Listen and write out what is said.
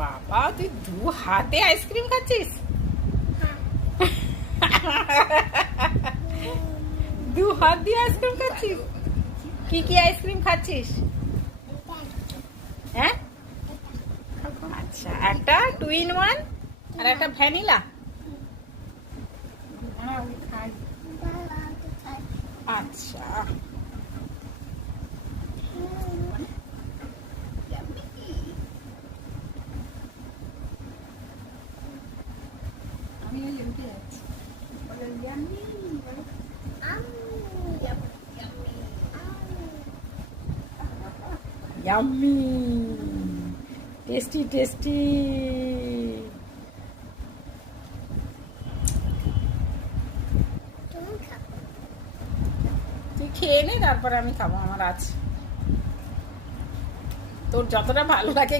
বাবা তুই 2 হাতে আইসক্রিম খাচ্ছিস? 2 হাত দিয়ে আইসক্রিম খাচ্ছিস? কি কি আইসক্রিম খাচ্ছিস? হ্যাঁ, আচ্ছা, একটা 2 in 1 আর একটা ভ্যানিলা। আচ্ছা, ইয়াম্মি, টেস্টি টেস্টি। তুই খেয়ে নে, তারপরে আমি খাবো, আমার আছে। তোর যতটা ভালো লাগে